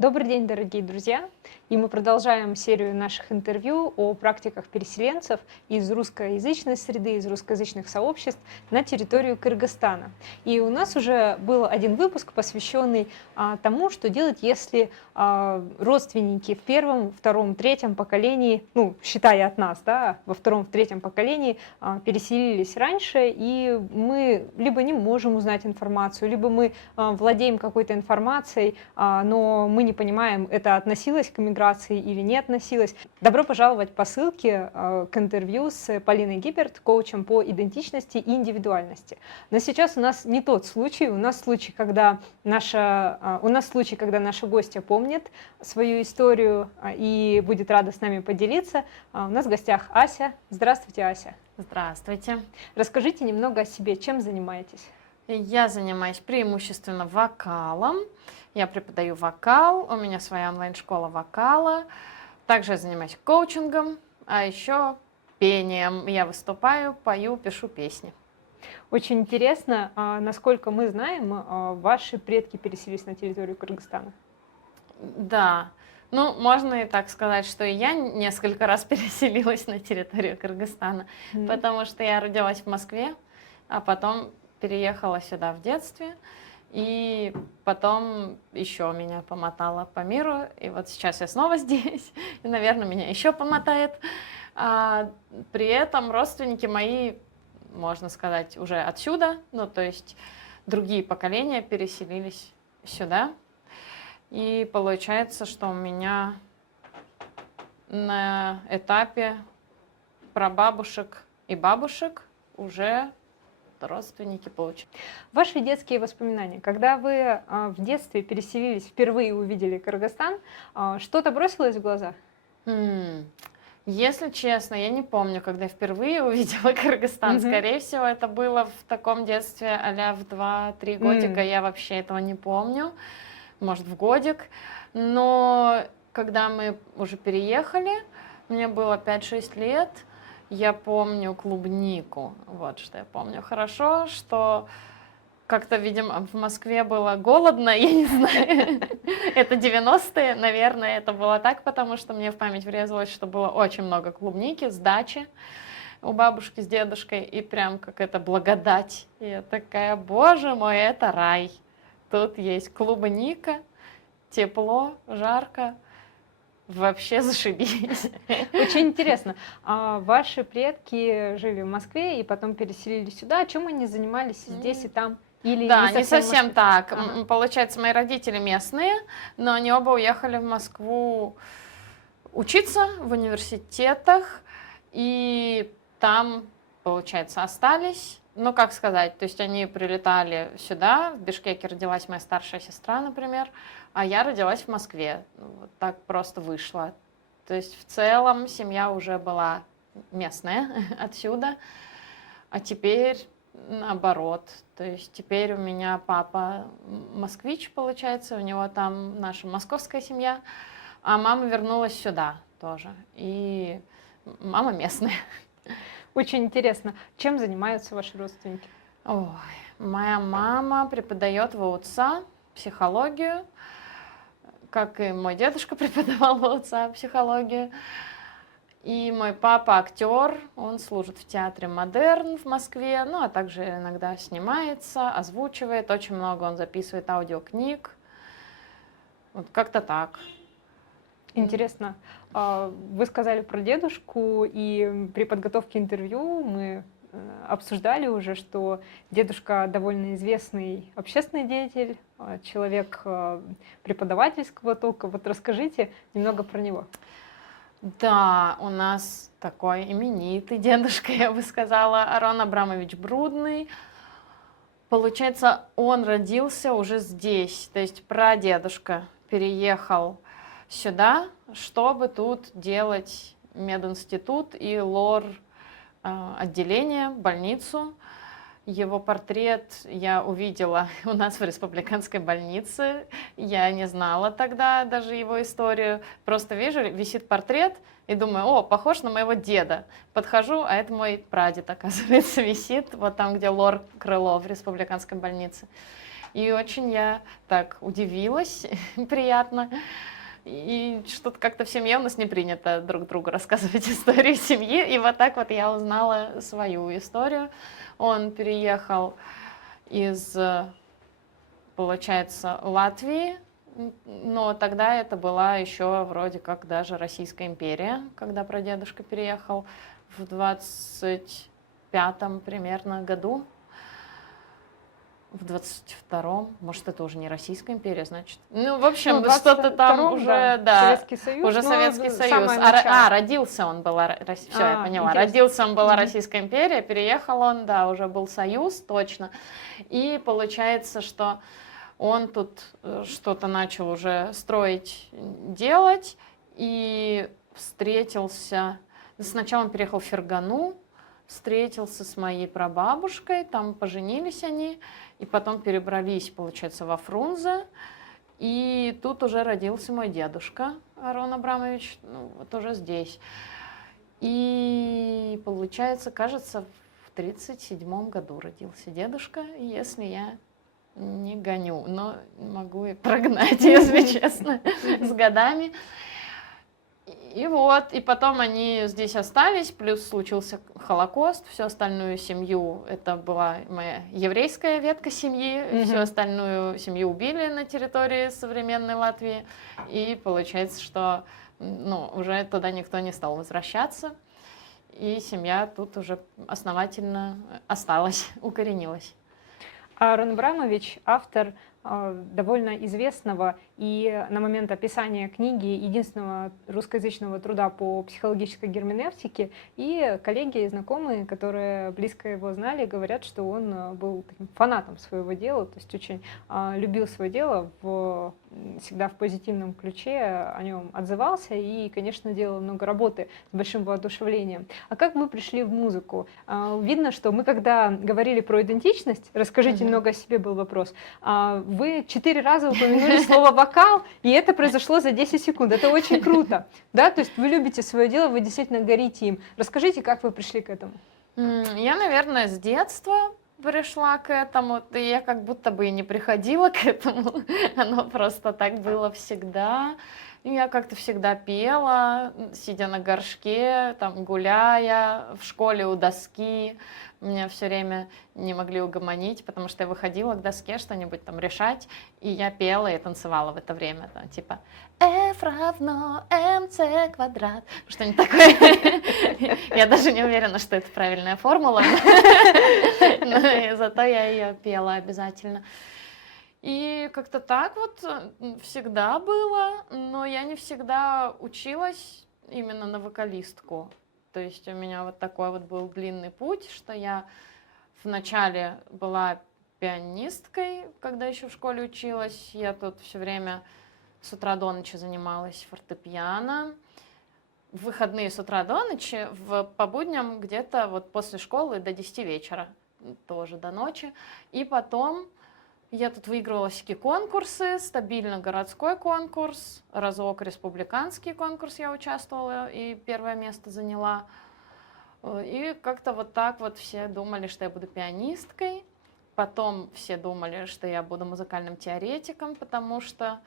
Добрый день, дорогие друзья! И мы продолжаем серию наших интервью о практиках переселенцев из русскоязычной среды, из русскоязычных сообществ на территорию Кыргызстана. И у нас уже был один выпуск, посвященный тому, что делать, если родственники в первом, втором, третьем поколении, ну, считая от нас, да, во втором, в третьем поколении переселились раньше, и мы либо не можем узнать информацию, либо мы владеем какой-то информацией, но мы не понимаем, это относилось к миграции или не относилось. Добро пожаловать по ссылке к интервью с Полиной Гиберт, коучем по идентичности и индивидуальности. Но сейчас у нас не тот случай, у нас случай, когда наша гостья помнит свою историю и будет рада с нами поделиться. У нас в гостях Ася. Здравствуйте, Ася. Здравствуйте. Расскажите немного о себе, чем занимаетесь? Я занимаюсь преимущественно вокалом. Я преподаю вокал, у меня своя онлайн-школа вокала. Также я занимаюсь коучингом, а еще пением. Я выступаю, пою, пишу песни. Очень интересно, насколько мы знаем, ваши предки переселились на территорию Кыргызстана. Да, ну, можно и так сказать, что и я несколько раз переселилась на территорию Кыргызстана, потому что я родилась в Москве, а потом переехала сюда в детстве, и потом еще меня помотало по миру, и вот сейчас я снова здесь, и, наверное, меня еще помотает. При этом родственники мои, можно сказать, уже отсюда, ну, то есть другие поколения переселились сюда, и получается, что у меня на этапе прабабушек и бабушек уже родственники получили. Ваши детские воспоминания. Когда вы в детстве переселились, впервые увидели Кыргызстан, что-то бросилось в глаза? Если честно, я не помню, когда я впервые увидела Кыргызстан. Скорее всего, это было в таком детстве а-ля в 2-3 годика. Я вообще этого не помню. Может, в годик. Но когда мы уже переехали, мне было 5-6 лет, я помню клубнику. Вот что я помню хорошо, что как-то, видимо, в Москве было голодно, я не знаю. Это 90-е, наверное, это было так, потому что мне в память врезалось, что было очень много клубники с дачи у бабушки с дедушкой, и прям как это благодать. И я такая, боже мой, это рай. Тут есть клубника, тепло, жарко. Вообще зашибись. Очень интересно. Ваши предки жили в Москве и потом переселились сюда. Чем они занимались здесь и там? Или да, не совсем так. Ага. Получается, мои родители местные, но они оба уехали в Москву учиться в университетах, и там, получается, остались. Ну, как сказать, то есть они прилетали сюда, в Бишкеке родилась моя старшая сестра, например, а я родилась в Москве. Вот так просто вышло. То есть в целом семья уже была местная отсюда, а теперь наоборот. То есть теперь у меня папа москвич, получается, у него там наша московская семья, а мама вернулась сюда тоже. И мама местная. Очень интересно. Чем занимаются ваши родственники? Ой, моя мама преподает в УЦА психологию, как и мой дедушка преподавал в УЦА психологию. И мой папа актер, он служит в театре «Модерн» в Москве, ну а также иногда снимается, озвучивает, очень много он записывает аудиокниг. Вот как-то так. Интересно. Вы сказали про дедушку, и при подготовке интервью мы обсуждали уже, что дедушка довольно известный общественный деятель, человек преподавательского толка. Вот расскажите немного про него. Да, у нас такой именитый дедушка, я бы сказала, Арон Абрамович Брудный. Получается, он родился уже здесь, то есть прадедушка переехал сюда, чтобы тут делать мединститут и лор отделение, больницу. Его портрет я увидела у нас в республиканской больнице. Я не знала тогда даже его историю. Просто вижу, висит портрет и думаю, о, похож на моего деда. Подхожу, а это мой прадед, оказывается, висит вот там, где лор крыло в республиканской больнице. И очень я так удивилась, приятно. И что-то как-то в семье у нас не принято друг другу рассказывать историю семьи. И вот так вот я узнала свою историю. Он переехал из, получается, Латвии, но тогда это была еще вроде как даже Российская империя, когда прадедушка переехал в 25-м примерно году. В 22-м, может, это уже не Российская империя, значит. Ну, в общем, что-то там уже, да, Советский Союз. уже Советский Союз. Родился он, все, я поняла, родился он, была Российская империя, переехал он, да, уже был Союз, точно. И получается, что он тут что-то начал уже строить, делать, и встретился, сначала он переехал в Фергану, встретился с моей прабабушкой, там поженились они, и потом перебрались, получается, во Фрунзе. И тут уже родился мой дедушка Арон Абрамович, ну, вот уже здесь. И получается, кажется, в 1937 году родился дедушка, если я не гоню, но могу и прогнать, если честно, с годами. И вот, и потом они здесь остались, плюс случился Холокост, всю остальную семью, это была моя еврейская ветка семьи, всю остальную семью убили на территории современной Латвии, и получается, что ну, уже туда никто не стал возвращаться, и семья тут уже основательно осталась, укоренилась. Арон Абрамович — автор довольно известного и на момент описания книги единственного русскоязычного труда по психологической герменевтике, и коллеги и знакомые, которые близко его знали, говорят, что он был таким фанатом своего дела, то есть очень любил свое дело, всегда в позитивном ключе о нем отзывался и, конечно, делал много работы с большим воодушевлением. А как вы пришли в музыку? Видно, что мы, когда говорили про идентичность, расскажите немного о себе, был вопрос, вы 4 раза упомянули слово «вокал», и это произошло за 10 секунд. Это очень круто, да? То есть вы любите свое дело, вы действительно горите им. Расскажите, как вы пришли к этому? Я, наверное, с детства пришла к этому, и я как будто бы и не приходила к этому, оно просто так было всегда. Я как-то всегда пела, сидя на горшке, там, гуляя, в школе у доски. Меня все время не могли угомонить, потому что я выходила к доске что-нибудь там решать, и я пела и танцевала в это время, там, типа F равно mc квадрат, что-нибудь такое. Я даже не уверена, что это правильная формула, но зато я ее пела обязательно. И как-то так вот всегда было, но я не всегда училась именно на вокалистку. То есть у меня вот такой вот был длинный путь, что я вначале была пианисткой, когда еще в школе училась. Я тут все время с утра до ночи занималась фортепиано. В выходные с утра до ночи, по будням где-то вот после школы до 10 вечера, тоже до ночи. И потом я тут выигрывала всякие конкурсы, стабильно городской конкурс, разок республиканский конкурс я участвовала и первое место заняла. И как-то вот так вот все думали, что я буду пианисткой. Потом все думали, что я буду музыкальным теоретиком, потому что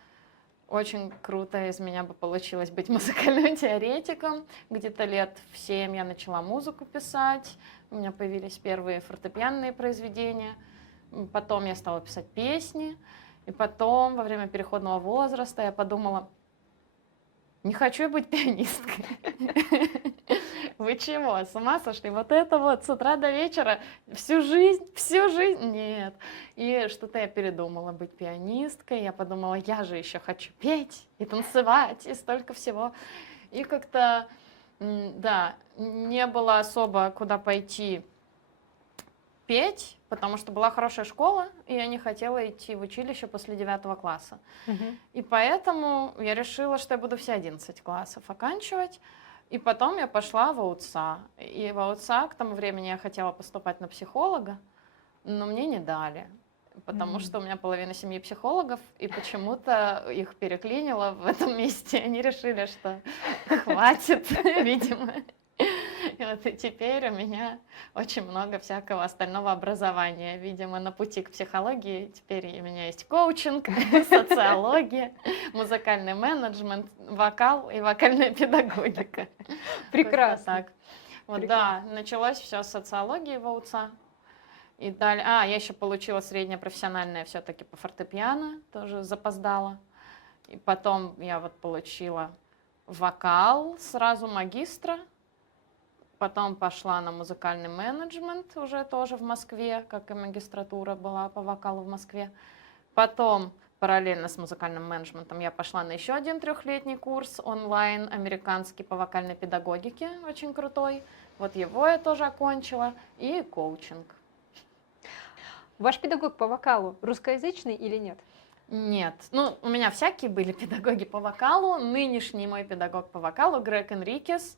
очень круто из меня бы получилось быть музыкальным теоретиком. Где-то лет в 7 я начала музыку писать, у меня появились первые фортепианные произведения. Потом я стала писать песни, и потом, во время переходного возраста, я подумала, не хочу я быть пианисткой. Вы чего, с ума сошли? Вот это вот с утра до вечера, всю жизнь, нет. И что-то я передумала быть пианисткой, я подумала, я же еще хочу петь и танцевать, и столько всего. И как-то, да, не было особо куда пойти петь, потому что была хорошая школа, и я не хотела идти в училище после 9 класса. И поэтому я решила, что я буду все 11 классов оканчивать. И потом я пошла в АУЦА. И в АУЦА к тому времени я хотела поступать на психолога, но мне не дали, потому что у меня половина семьи психологов, и почему-то их переклинило в этом месте. Они решили, что хватит, видимо. И теперь у меня очень много всякого остального образования. Видимо, на пути к психологии теперь у меня есть коучинг, социология, музыкальный менеджмент, вокал и вокальная педагогика. Прекрасно. Так. Вот, да, началось все с социологии в УЦА. И далее, я еще получила среднее профессиональное все-таки по фортепиано, тоже запоздала. И потом я вот получила вокал, сразу магистра. Потом пошла на музыкальный менеджмент, уже тоже в Москве, как и магистратура была по вокалу в Москве. Потом параллельно с музыкальным менеджментом я пошла на еще один 3-летний курс онлайн, американский по вокальной педагогике, очень крутой. Вот его я тоже окончила. И коучинг. Ваш педагог по вокалу русскоязычный или нет? Нет, ну у меня всякие были педагоги по вокалу. Нынешний мой педагог по вокалу Грег Энрикес.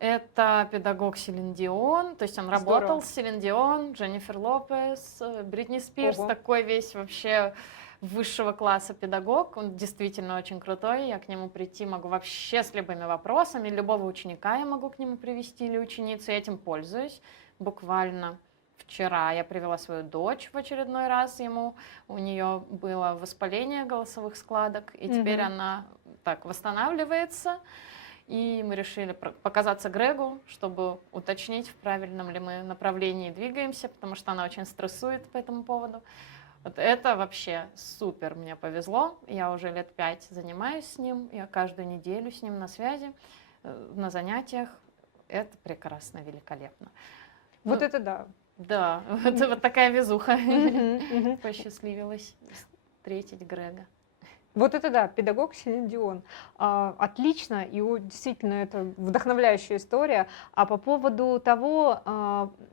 Это педагог Селин Дион, то есть он работал с Селин Дион, Дженнифер Лопес, Бритни Спирс, такой весь вообще высшего класса педагог. Он действительно очень крутой, я к нему прийти могу вообще с любыми вопросами, любого ученика я могу к нему привести или ученицу, я этим пользуюсь. Буквально вчера я привела свою дочь в очередной раз ему, у нее было воспаление голосовых складок, и теперь она так восстанавливается. И мы решили показаться Грегу, чтобы уточнить, в правильном ли мы направлении двигаемся, потому что она очень стрессует по этому поводу. Вот это вообще супер, мне повезло. Я уже лет 5 занимаюсь с ним, я каждую неделю с ним на связи, на занятиях. Это прекрасно, великолепно. Вот это да. Да, вот такая везуха. Посчастливилась встретить Грега. Вот это да, педагог Селин Дион. Отлично, и действительно это вдохновляющая история. А по поводу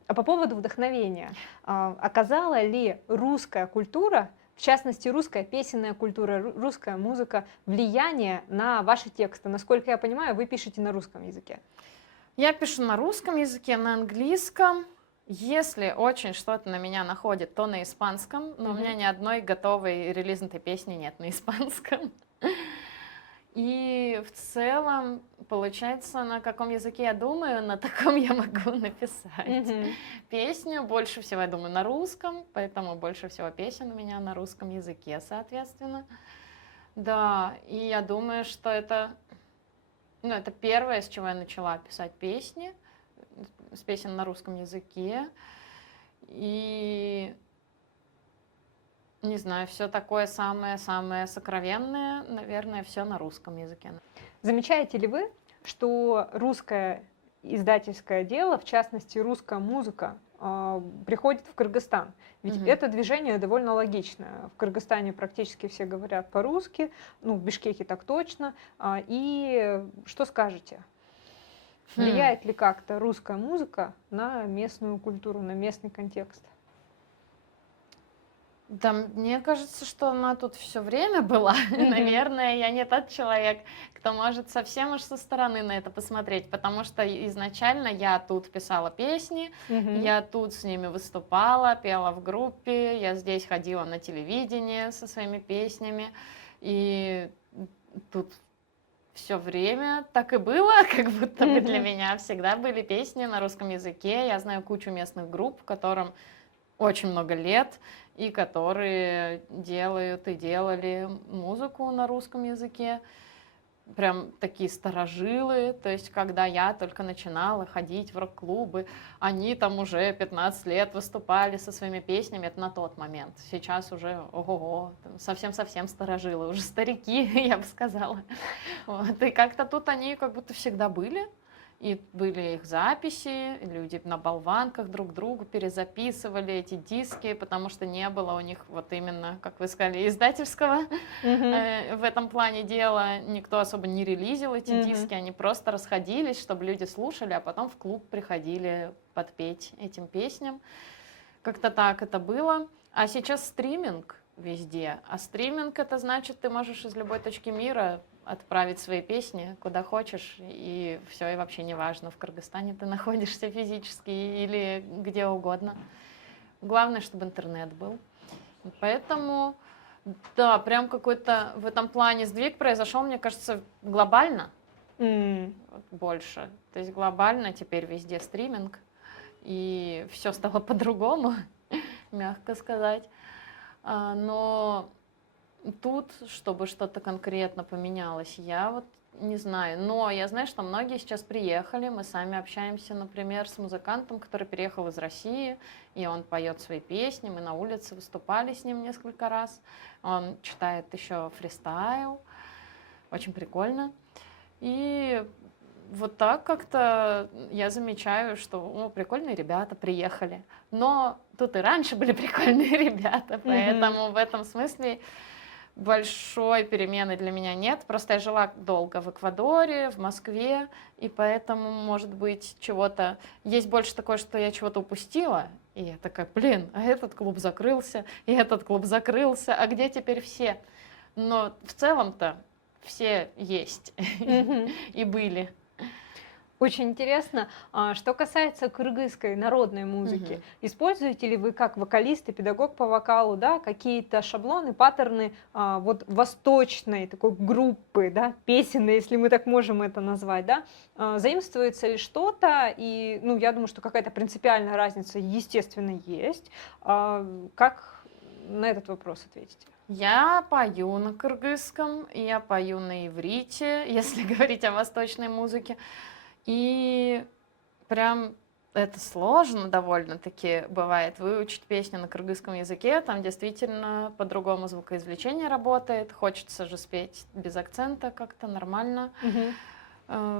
вдохновения, оказала ли русская культура, в частности русская песенная культура, русская музыка, влияние на ваши тексты? Насколько я понимаю, вы пишете на русском языке. Я пишу на русском языке, на английском. Если очень что-то на меня находит, то на испанском, но у меня ни одной готовой релизной песни нет на испанском. И в целом, получается, на каком языке я думаю, на таком я могу написать песню. Больше всего, я думаю, на русском, поэтому больше всего песен у меня на русском языке, соответственно. Да, и я думаю, что это первое, с чего я начала писать песни, с песен на русском языке. И не знаю, все такое самое-самое сокровенное, наверное, все на русском языке. Замечаете ли вы, что русское издательское дело, в частности русская музыка, приходит в Кыргызстан? Ведь это движение довольно логичное. В Кыргызстане практически все говорят по-русски, в Бишкеке так точно. И что скажете? Влияет ли как-то русская музыка на местную культуру, на местный контекст? Да, мне кажется, что она тут все время была. Наверное, я не тот человек, кто может совсем уж со стороны на это посмотреть, потому что изначально я тут писала песни, я тут с ними выступала, пела в группе, я здесь ходила на телевидение со своими песнями, и тут все время так и было, как будто бы для меня всегда были песни на русском языке. Я знаю кучу местных групп, которым очень много лет, и которые делают и делали музыку на русском языке. Прям такие старожилы, то есть когда я только начинала ходить в рок-клубы, они там уже 15 лет выступали со своими песнями, это на тот момент. Сейчас уже, ого-го, совсем-совсем старожилы, уже старики, я бы сказала. Вот. И как-то тут они как будто всегда были. И были их записи, люди на болванках друг другу перезаписывали эти диски, потому что не было у них вот именно, как вы сказали, издательского в этом плане дела. Никто особо не релизил эти диски, они просто расходились, чтобы люди слушали, а потом в клуб приходили подпеть этим песням. Как-то так это было. А сейчас стриминг везде. А стриминг — это значит, ты можешь из любой точки мира отправить свои песни куда хочешь, и все, и вообще не важно, в Кыргызстане ты находишься физически или где угодно. Главное, чтобы интернет был. Поэтому, да, прям какой-то в этом плане сдвиг произошел, мне кажется, глобально. Вот больше. То есть глобально теперь везде стриминг, и все стало по-другому, мягко сказать. Но тут, чтобы что-то конкретно поменялось, я вот не знаю. Но я знаю, что многие сейчас приехали. Мы сами общаемся, например, с музыкантом, который переехал из России, и он поет свои песни. Мы на улице выступали с ним несколько раз. Он читает еще фристайл. Очень прикольно. И вот так как-то я замечаю, что прикольные ребята приехали. Но тут и раньше были прикольные ребята, поэтому в этом смысле большой перемены для меня нет. Просто я жила долго в Эквадоре, в Москве, и поэтому, может быть, чего-то... Есть больше такое, что я чего-то упустила, и я такая, блин, а этот клуб закрылся, и этот клуб закрылся, а где теперь все? Но в целом-то все есть и были. Очень интересно. Что касается кыргызской народной музыки, используете ли вы как вокалист и педагог по вокалу, да, какие-то шаблоны, паттерны вот восточной такой группы, да, песенной, если мы так можем это назвать, да? Заимствуется ли что-то? И, ну, я думаю, что какая-то принципиальная разница, естественно, есть. Как на этот вопрос ответите? Я пою на кыргызском, я пою на иврите, если говорить о восточной музыке. И прям это сложно довольно-таки бывает выучить песню на кыргызском языке. Там действительно по-другому звукоизвлечение работает. Хочется же спеть без акцента как-то нормально,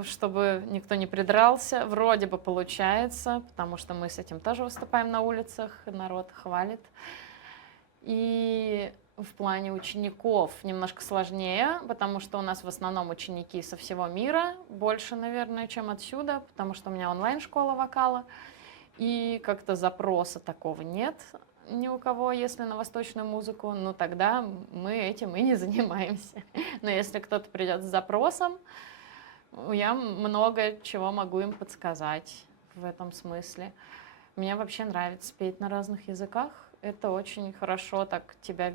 чтобы никто не придрался. Вроде бы получается, потому что мы с этим тоже выступаем на улицах, народ хвалит. И в плане учеников немножко сложнее, потому что у нас в основном ученики со всего мира, больше, наверное, чем отсюда, потому что у меня онлайн-школа вокала, и как-то запроса такого нет ни у кого, если на восточную музыку, ну тогда мы этим и не занимаемся. Но если кто-то придет с запросом, я много чего могу им подсказать в этом смысле. Мне вообще нравится петь на разных языках, это очень хорошо так тебя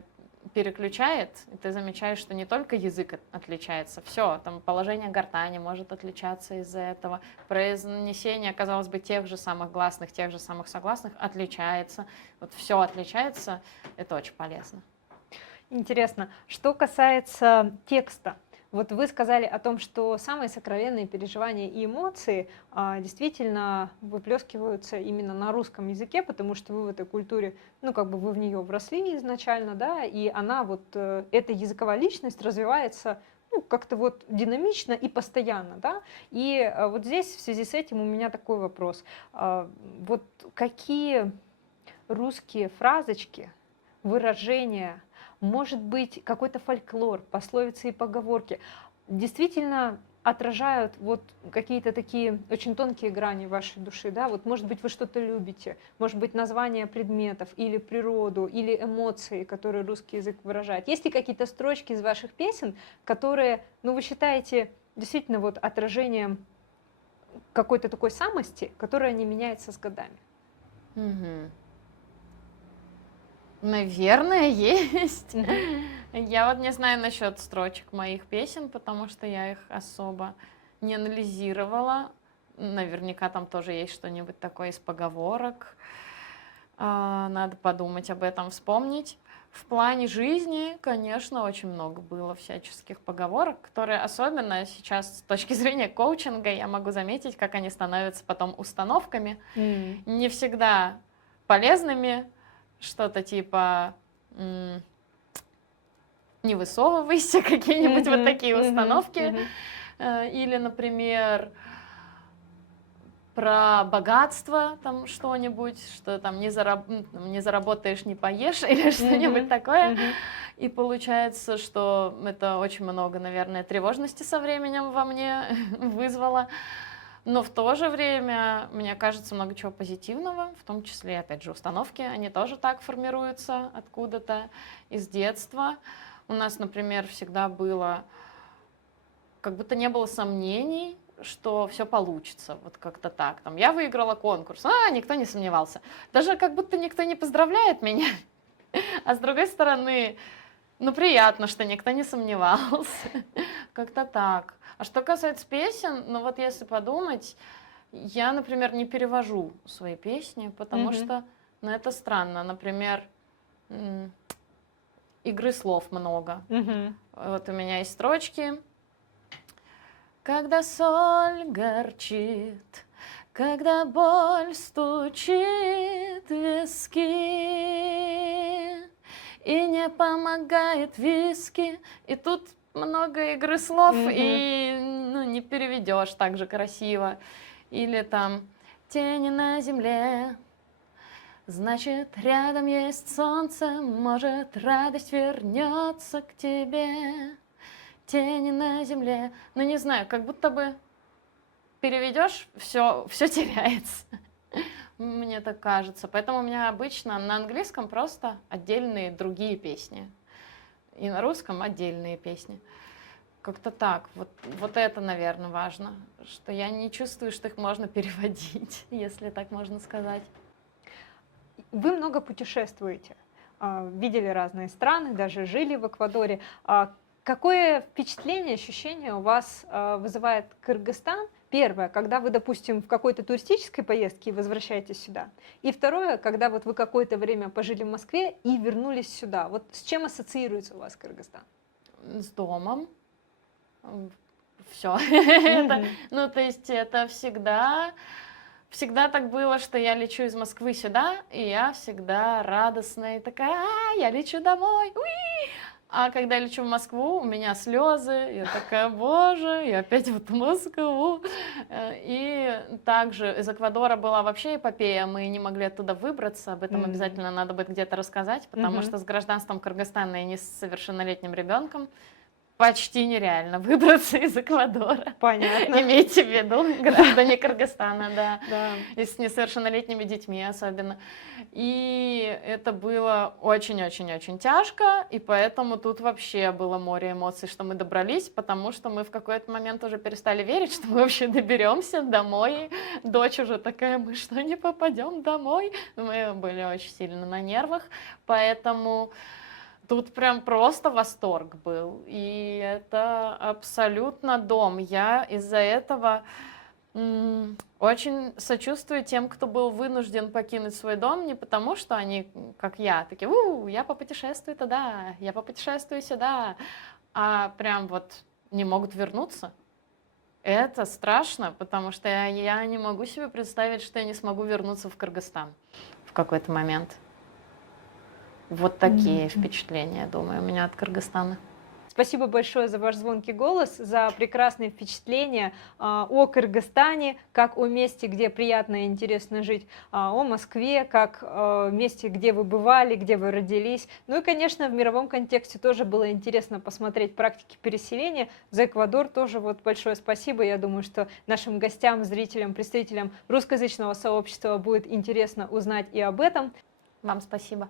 переключает, и ты замечаешь, что не только язык отличается, все, там положение гортани может отличаться из-за этого, произнесение, казалось бы, тех же самых гласных, тех же самых согласных отличается, вот все отличается, это очень полезно. Интересно, что касается текста, вот вы сказали о том, что самые сокровенные переживания и эмоции действительно выплескиваются именно на русском языке, потому что вы в этой культуре, ну как бы вы в нее вросли изначально, да, и она вот, эта языковая личность развивается ну, как-то вот динамично и постоянно, да, и вот здесь в связи с этим у меня такой вопрос, вот какие русские фразочки, выражения, может быть, какой-то фольклор, пословицы и поговорки действительно отражают вот какие-то такие очень тонкие грани вашей души, да, вот может быть вы что-то любите, может быть название предметов или природу, или эмоции, которые русский язык выражает. Есть ли какие-то строчки из ваших песен, которые, ну, вы считаете действительно вот отражением какой-то такой самости, которая не меняется с годами? Наверное, есть. Я вот не знаю насчет строчек моих песен, потому что я их особо не анализировала. Наверняка там тоже есть что-нибудь такое из поговорок. Надо подумать об этом, вспомнить. В плане жизни, конечно, очень много было всяческих поговорок, которые особенно сейчас с точки зрения коучинга я могу заметить, как они становятся потом установками. Не всегда полезными. Что-то типа «не высовывайся», какие-нибудь вот такие установки. Или, например, про богатство, там что-нибудь, что там не заработаешь, не поешь, или что-нибудь такое. И получается, что это очень много, наверное, тревожности со временем во мне вызвало. Но в то же время, мне кажется, много чего позитивного, в том числе, опять же, установки, они тоже так формируются откуда-то из детства. У нас, например, всегда было, как будто не было сомнений, что все получится, вот как-то так. Там, я выиграла конкурс, никто не сомневался. Даже как будто никто не поздравляет меня. А с другой стороны, Ну, приятно, что никто не сомневался. Как-то так. А что касается песен, ну вот если подумать, я, например, не перевожу свои песни, потому что, ну, это странно. Например, игры слов много. Вот у меня есть строчки. Когда соль горчит, когда боль стучит в виски, и не помогает виски. И тут много игры слов, и ну, не переведешь так же красиво. Или там тени на земле, значит, рядом есть солнце, может, радость вернется к тебе. Тени на земле. Ну, не знаю, как будто бы переведешь, все теряется. Мне так кажется. Поэтому у меня обычно на английском просто отдельные другие песни. И на русском отдельные песни. Как-то так. Вот это, наверное, важно. Что я не чувствую, что их можно переводить, если так можно сказать. Вы много путешествуете. Видели разные страны, даже жили в Эквадоре. Какое впечатление, ощущение у вас вызывает Кыргызстан? Первое, когда вы, допустим, в какой-то туристической поездке возвращаетесь сюда. И второе, когда вот вы какое-то время пожили в Москве и вернулись сюда. Вот с чем ассоциируется у вас Кыргызстан? С домом. Все. Ну, то есть это всегда так было, что я лечу из Москвы сюда, и я всегда радостная и такая, я лечу домой, уи! А когда я лечу в Москву, у меня слезы, я такая, боже, я опять в эту Москву. И также из Эквадора была вообще эпопея, мы не могли оттуда выбраться, об этом обязательно надо будет где-то рассказать, потому что с гражданством Кыргызстана и несовершеннолетним ребенком почти нереально выбраться из Эквадора. Понятно. Имейте в виду, граждане Кыргызстана, да. И с несовершеннолетними детьми особенно. И это было очень-очень-очень тяжко, и поэтому тут вообще было море эмоций, что мы добрались, потому что мы в какой-то момент уже перестали верить, что мы вообще доберемся домой. Дочь уже такая, мы что, не попадем домой? Мы были очень сильно на нервах, поэтому... Тут прям просто восторг был, и это абсолютно дом. Я из-за этого очень сочувствую тем, кто был вынужден покинуть свой дом, не потому что они, как я, такие, я попутешествую туда, я попутешествую сюда, а прям вот не могут вернуться. Это страшно, потому что я не могу себе представить, что я не смогу вернуться в Кыргызстан в какой-то момент. Вот такие впечатления, думаю, у меня от Кыргызстана. Спасибо большое за ваш звонкий голос, за прекрасные впечатления о Кыргызстане, как о месте, где приятно и интересно жить, о Москве, как о месте, где вы бывали, где вы родились. Ну и, конечно, в мировом контексте тоже было интересно посмотреть практики переселения. За Эквадор тоже вот большое спасибо. Я думаю, что нашим гостям, зрителям, представителям русскоязычного сообщества будет интересно узнать и об этом. Вам спасибо.